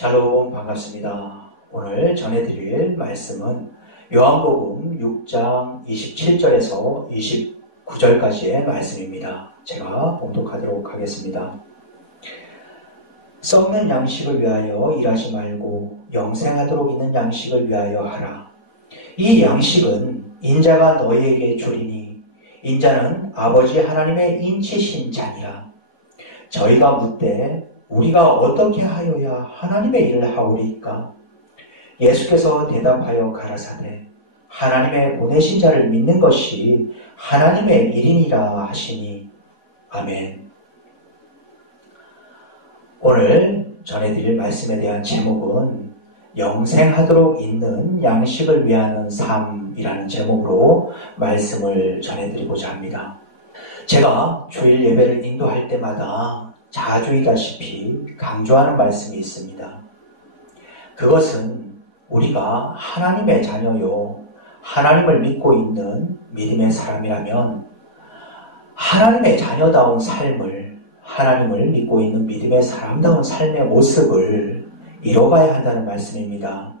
샬롬 반갑습니다. 오늘 전해드릴 말씀은 요한복음 6장 27절에서 29절까지의 말씀입니다. 제가 봉독하도록 하겠습니다. 썩는 양식을 위하여 일하지 말고 영생하도록 있는 양식을 위하여 하라. 이 양식은 인자가 너희에게 주리니 인자는 아버지 하나님의 인치신 자니라. 저희가 묻되 우리가 어떻게 하여야 하나님의 일을 하오리까? 예수께서 대답하여 가라사대 하나님의 보내신 자를 믿는 것이 하나님의 일이니라 하시니 아멘. 오늘 전해드릴 말씀에 대한 제목은 영생하도록 있는 양식을 위하는 삶이라는 제목으로 말씀을 전해드리고자 합니다. 제가 주일 예배를 인도할 때마다 자주이다시피 강조하는 말씀이 있습니다. 그것은 우리가 하나님의 자녀요, 하나님을 믿고 있는 믿음의 사람이라면 하나님의 자녀다운 삶을, 하나님을 믿고 있는 믿음의 사람다운 삶의 모습을 이뤄가야 한다는 말씀입니다.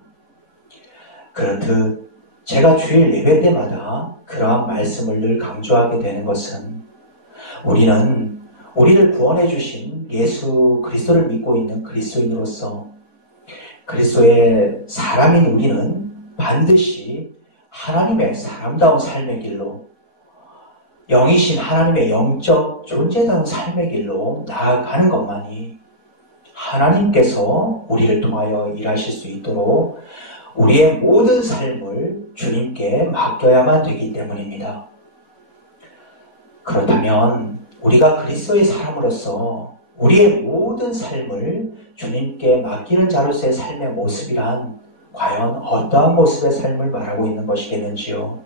그렇듯 제가 주일 예배 때마다 그러한 말씀을 늘 강조하게 되는 것은 우리를 구원해 주신 예수 그리스도를 믿고 있는 그리스도인으로서 그리스도의 사람인 우리는 반드시 하나님의 사람다운 삶의 길로, 영이신 하나님의 영적 존재다운 삶의 길로 나아가는 것만이 하나님께서 우리를 통하여 일하실 수 있도록 우리의 모든 삶을 주님께 맡겨야만 되기 때문입니다. 그렇다면 우리가 그리스도의 사람으로서 우리의 모든 삶을 주님께 맡기는 자로서의 삶의 모습이란 과연 어떠한 모습의 삶을 말하고 있는 것이겠는지요?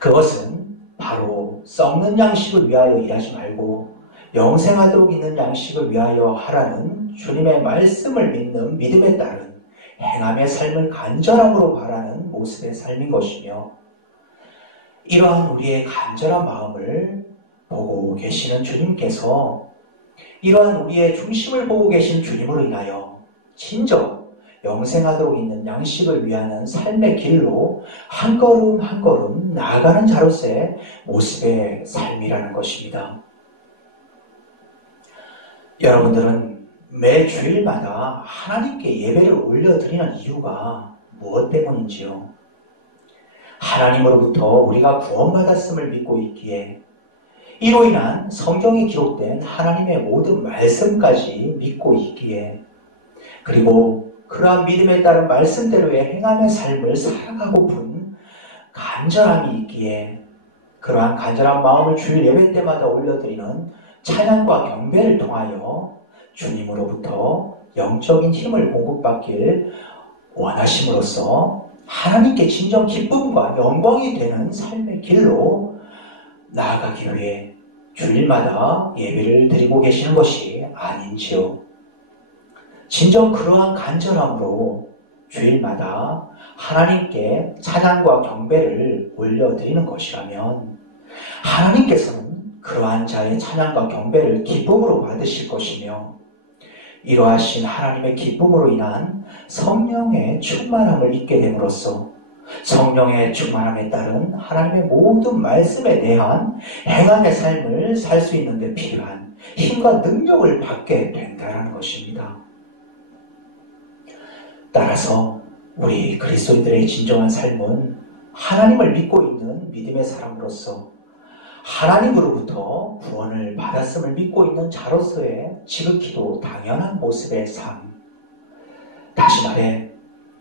그것은 바로 썩는 양식을 위하여 일하지 말고 영생하도록 있는 양식을 위하여 하라는 주님의 말씀을 믿는 믿음에 따른 행함의 삶을 간절함으로 바라는 모습의 삶인 것이며, 이러한 우리의 간절한 마음을 보고 계시는 주님께서 이러한 우리의 중심을 보고 계신 주님으로 인하여 진정 영생하도록 있는 양식을 위하는 삶의 길로 한 걸음 한 걸음 나아가는 자로서의 모습의 삶이라는 것입니다. 여러분들은 매 주일마다 하나님께 예배를 올려드리는 이유가 무엇 때문인지요? 하나님으로부터 우리가 구원받았음을 믿고 있기에, 이로 인한 성경에 기록된 하나님의 모든 말씀까지 믿고 있기에, 그리고 그러한 믿음에 따른 말씀대로의 행함의 삶을 살아가고픈 간절함이 있기에, 그러한 간절한 마음을 주일 예배 때마다 올려드리는 찬양과 경배를 통하여 주님으로부터 영적인 힘을 공급받길 원하심으로써 하나님께 진정 기쁨과 영광이 되는 삶의 길로 나아가기 위해 주일마다 예배를 드리고 계시는 것이 아닌지요? 진정 그러한 간절함으로 주일마다 하나님께 찬양과 경배를 올려드리는 것이라면 하나님께서는 그러한 자의 찬양과 경배를 기쁨으로 받으실 것이며, 이러하신 하나님의 기쁨으로 인한 성령의 충만함을 잊게 됨으로써 성령의 충만함에 따른 하나님의 모든 말씀에 대한 행함의 삶을 살 수 있는 데 필요한 힘과 능력을 받게 된다는 것입니다. 따라서 우리 그리스도인들의 진정한 삶은 하나님을 믿고 있는 믿음의 사람으로서 하나님으로부터 구원을 받았음을 믿고 있는 자로서의 지극히도 당연한 모습의 삶, 다시 말해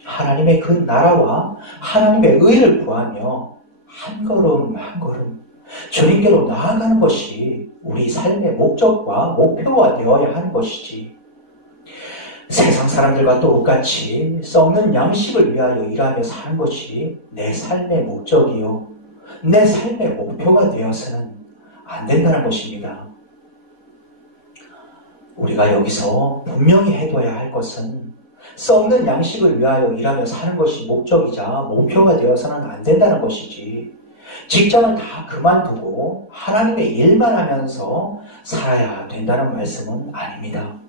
하나님의 그 나라와 하나님의 의를 구하며 한 걸음 한 걸음 주님께로 나아가는 것이 우리 삶의 목적과 목표가 되어야 하는 것이지, 세상 사람들과 똑같이 썩는 양식을 위하여 일하며 사는 것이 내 삶의 목적이요, 내 삶의 목표가 되어서는 안 된다는 것입니다. 우리가 여기서 분명히 해둬야 할 것은 썩는 양식을 위하여 일하며 사는 것이 목적이자 목표가 되어서는 안 된다는 것이지, 직장을 다 그만두고 하나님의 일만 하면서 살아야 된다는 말씀은 아닙니다.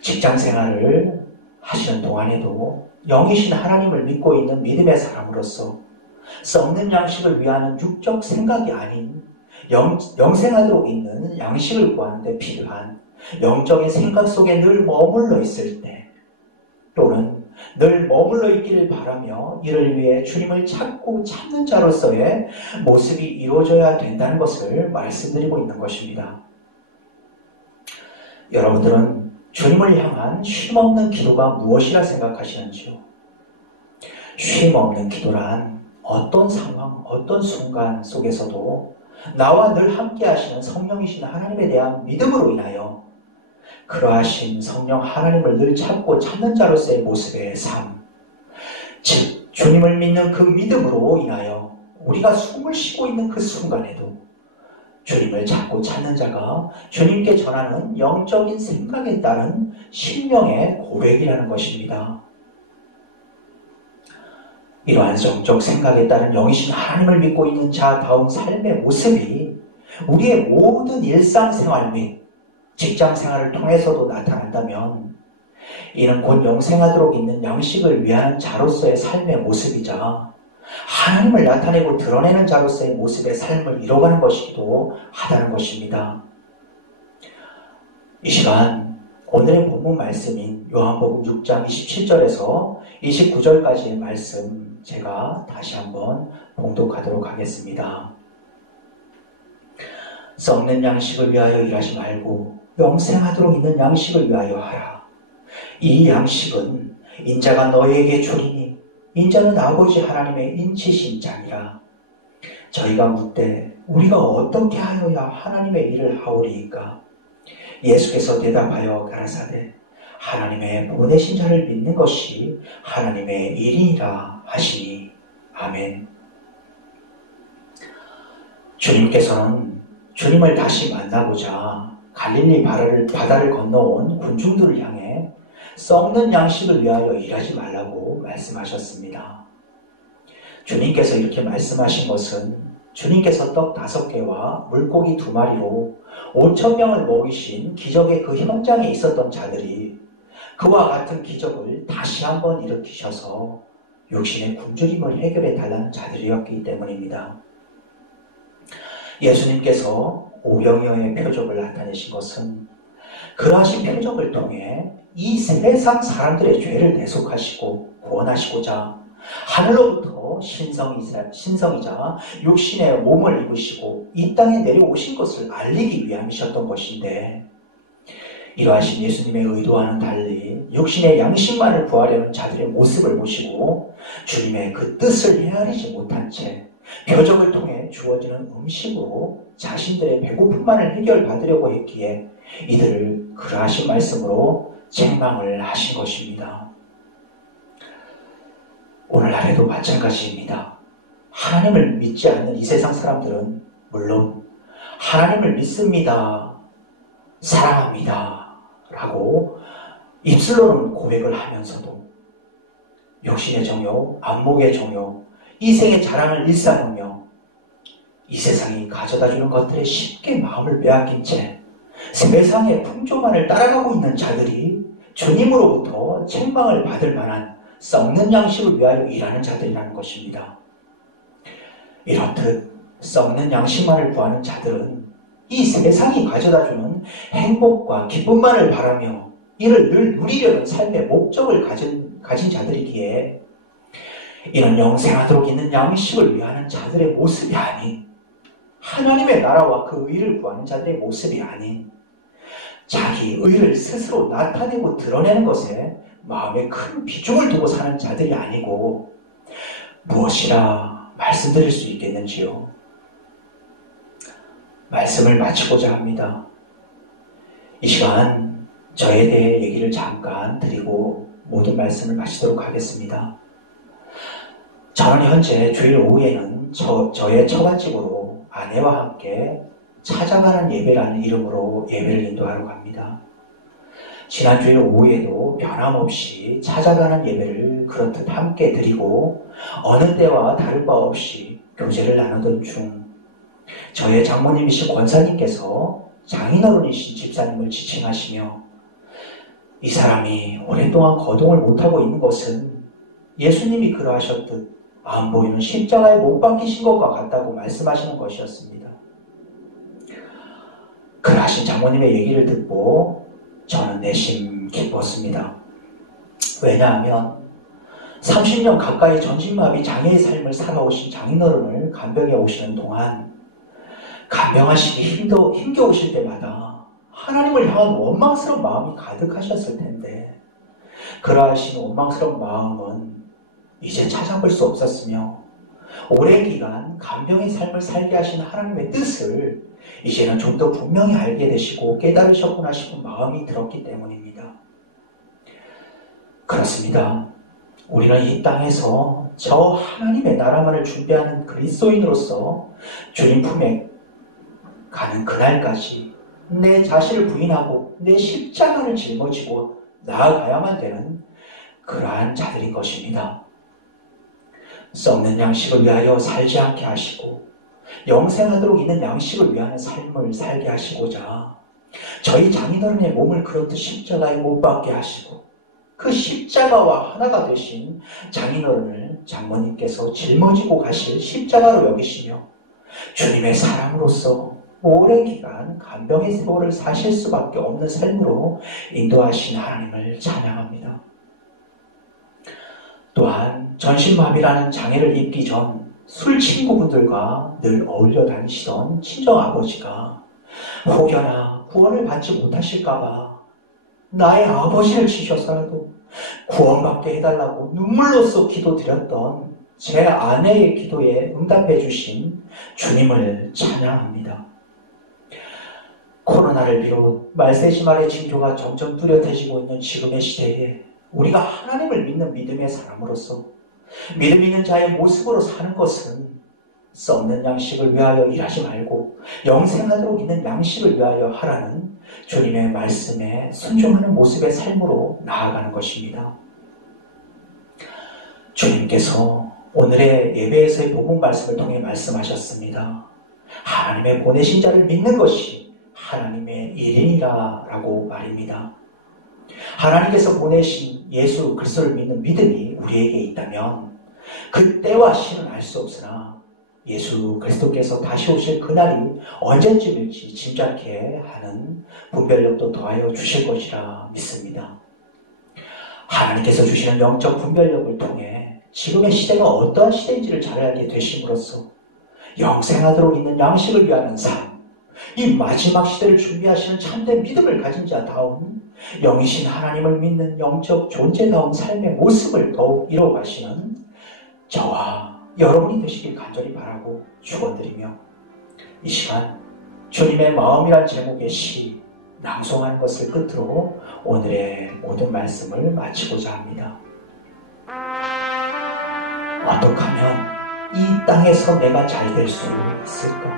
직장 생활을 하시는 동안에도 영이신 하나님을 믿고 있는 믿음의 사람으로서 썩는 양식을 위하는 육적 생각이 아닌 영생하도록 있는 양식을 구하는 데 필요한 영적인 생각 속에 늘 머물러 있을 때, 또는 늘 머물러 있기를 바라며 이를 위해 주님을 찾고 찾는 자로서의 모습이 이루어져야 된다는 것을 말씀드리고 있는 것입니다. 여러분들은 주님을 향한 쉼없는 기도가 무엇이라 생각하시는지요? 쉼없는 기도란 어떤 상황, 어떤 순간 속에서도 나와 늘 함께 하시는 성령이신 하나님에 대한 믿음으로 인하여 그러하신 성령 하나님을 늘 찾고 찾는 자로서의 모습의 삶, 즉 주님을 믿는 그 믿음으로 인하여 우리가 숨을 쉬고 있는 그 순간에도 주님을 찾고 찾는 자가 주님께 전하는 영적인 생각에 따른 신령의 고백이라는 것입니다. 이러한 영적 생각에 따른 영이신 하나님을 믿고 있는 자다운 삶의 모습이 우리의 모든 일상생활 및 직장생활을 통해서도 나타난다면 이는 곧 영생하도록 있는 양식을 위한 자로서의 삶의 모습이자 하나님을 나타내고 드러내는 자로서의 모습의 삶을 이뤄가는 것이기도 하다는 것입니다. 이 시간 오늘의 본문 말씀인 요한복음 6장 27절에서 29절까지의 말씀 제가 다시 한번 봉독하도록 하겠습니다. 썩는 양식을 위하여 일하지 말고 영생하도록 있는 양식을 위하여 하라. 이 양식은 인자가 너희에게 주리니 인자는 아버지 하나님의 인치신 자니라. 저희가 묻되 우리가 어떻게 하여야 하나님의 일을 하오리이까? 예수께서 대답하여 가라사대 하나님의 보내신 자를 믿는 것이 하나님의 일이니라 하시니. 아멘. 주님께서는 주님을 다시 만나고자 갈릴리 바다를 건너온 군중들을 향해 썩는 양식을 위하여 일하지 말라고 말씀하셨습니다. 주님께서 이렇게 말씀하신 것은 주님께서 떡 5개와 물고기 2마리로 5,000명을 먹이신 기적의 그 현장에 있었던 자들이 그와 같은 기적을 다시 한번 일으키셔서 육신의 굶주림을 해결해 달라는 자들이었기 때문입니다. 예수님께서 오병이어의 표적을 나타내신 것은 그러하신 표적을 통해 이 세상 사람들의 죄를 대속하시고 구원하시고자 하늘로부터 신성이자 육신의 몸을 입으시고 이 땅에 내려오신 것을 알리기 위함이셨던 것인데, 이러하신 예수님의 의도와는 달리 육신의 양식만을 구하려는 자들의 모습을 보시고 주님의 그 뜻을 헤아리지 못한 채 표적을 통해 주어지는 음식으로 자신들의 배고픔만을 해결받으려고 했기에 이들을 그러하신 말씀으로 책망을 하신 것입니다. 오늘날에도 마찬가지입니다. 하나님을 믿지 않는 이 세상 사람들은 물론 하나님을 믿습니다, 사랑합니다 라고 입술로는 고백을 하면서도 육신의 정욕, 안목의 정욕, 이생의 자랑을 일삼으며 이 세상이 가져다주는 것들에 쉽게 마음을 빼앗긴 채 세상의 풍조만을 따라가고 있는 자들이 주님으로부터 책망을 받을 만한 썩는 양식을 위하여 일하는 자들이라는 것입니다. 이렇듯 썩는 양식만을 구하는 자들은 이 세상이 가져다주는 행복과 기쁨만을 바라며 이를 늘 누리려는 삶의 목적을 가진 자들이기에 이런 영생하도록 있는 양식을 위하는 자들의 모습이 아닌, 하나님의 나라와 그 의를 구하는 자들의 모습이 아닌, 자기 의를 스스로 나타내고 드러내는 것에 마음에 큰 비중을 두고 사는 자들이 아니고 무엇이라 말씀드릴 수 있겠는지요? 말씀을 마치고자 합니다. 이 시간 저에 대해 얘기를 잠깐 드리고 모든 말씀을 마치도록 하겠습니다. 저는 현재 주일 오후에는 저의 처갓집으로 아내와 함께 찾아가는 예배라는 이름으로 예배를 인도하러 갑니다. 지난 주일 오후에도 변함없이 찾아가는 예배를 그렇듯 함께 드리고 어느 때와 다를 바 없이 교제를 나누던 중 저의 장모님이신 권사님께서 장인어른이신 집사님을 지칭하시며 이 사람이 오랫동안 거동을 못하고 있는 것은 예수님이 그러하셨듯 안 보이는 십자가에 못 박히신 것과 같다고 말씀하시는 것이었습니다. 그러하신 장모님의 얘기를 듣고 저는 내심 기뻤습니다. 왜냐하면 30년 가까이 전신마비 장애의 삶을 살아오신 장인어른을 간병해 오시는 동안 간병하시기 힘겨우실 때마다 하나님을 향한 원망스러운 마음이 가득하셨을 텐데 그러하신 원망스러운 마음은 이제 찾아볼 수 없었으며 오랜 기간 간병의 삶을 살게 하신 하나님의 뜻을 이제는 좀 더 분명히 알게 되시고 깨달으셨구나 싶은 마음이 들었기 때문입니다. 그렇습니다. 우리는 이 땅에서 저 하나님의 나라만을 준비하는 그리스도인으로서 주님 품에 가는 그날까지 내 자신을 부인하고 내 십자가를 짊어지고 나아가야만 되는 그러한 자들인 것입니다. 썩는 양식을 위하여 살지 않게 하시고 영생하도록 있는 양식을 위하는 삶을 살게 하시고자 저희 장인어른의 몸을 그렇듯 십자가에 못 박게 하시고 그 십자가와 하나가 되신 장인어른을 장모님께서 짊어지고 가실 십자가로 여기시며 주님의 사랑으로서 오랜 기간 간병의 세월을 사실 수밖에 없는 삶으로 인도하신 하나님을 찬양합니다. 또한 전신마비라는 장애를 입기 전 술 친구분들과 늘 어울려 다니시던 친정아버지가 혹여나 구원을 받지 못하실까봐 나의 아버지를 치셔서라도 구원받게 해달라고 눈물로써 기도드렸던 제 아내의 기도에 응답해 주신 주님을 찬양합니다. 코로나를 비롯 말세지말의 징조가 점점 뚜렷해지고 있는 지금의 시대에 우리가 하나님을 믿는 믿음의 사람으로서 믿음 있는 자의 모습으로 사는 것은 썩는 양식을 위하여 일하지 말고 영생하도록 있는 양식을 위하여 하라는 주님의 말씀에 순종하는 모습의 삶으로 나아가는 것입니다. 주님께서 오늘의 예배에서의 복음 말씀을 통해 말씀하셨습니다. 하나님의 보내신 자를 믿는 것이 하나님의 일이니라 라고 말입니다. 하나님께서 보내신 예수 그리스도를 믿는 믿음이 우리에게 있다면 그 때와 시는 알 수 없으나 예수 그리스도께서 다시 오실 그날이 언제쯤일지 짐작해 하는 분별력도 더하여 주실 것이라 믿습니다. 하나님께서 주시는 영적 분별력을 통해 지금의 시대가 어떠한 시대인지를 잘 알게 되심으로써 영생하도록 있는 양식을 위하는 삶, 이 마지막 시대를 준비하시는 참된 믿음을 가진 자다운 영이신 하나님을 믿는 영적 존재다운 삶의 모습을 더욱 이뤄가시는 저와 여러분이 되시길 간절히 바라고 축원드리며 이 시간 주님의 마음이란 제목의 시 낭송하는 것을 끝으로 오늘의 모든 말씀을 마치고자 합니다. 어떻게 하면 이 땅에서 내가 잘 될 수 있을까?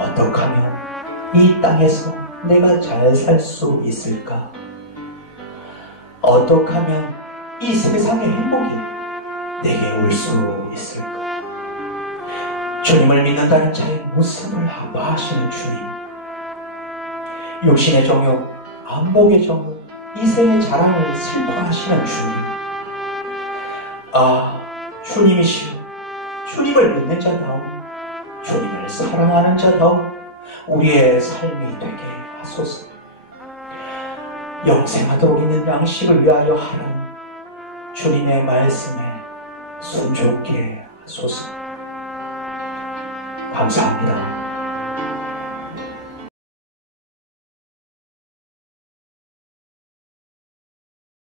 어떻게 하면 이 땅에서 내가 잘 살 수 있을까? 어떻게 하면 이 세상의 행복이 내게 올 수 있을까? 주님을 믿는다는 자의 모습을 아파하시는 주님, 육신의 정욕, 안목의 정욕, 이생의 자랑을 슬퍼하시는 주님, 주님이시여, 주님을 믿는 자다움, 주님을 사랑하는 자다움 우리의 삶이 되게 하소서. 영생하도록 있는 양식을 위하여 하라는 주님의 말씀에 순종케 하소서. 감사합니다.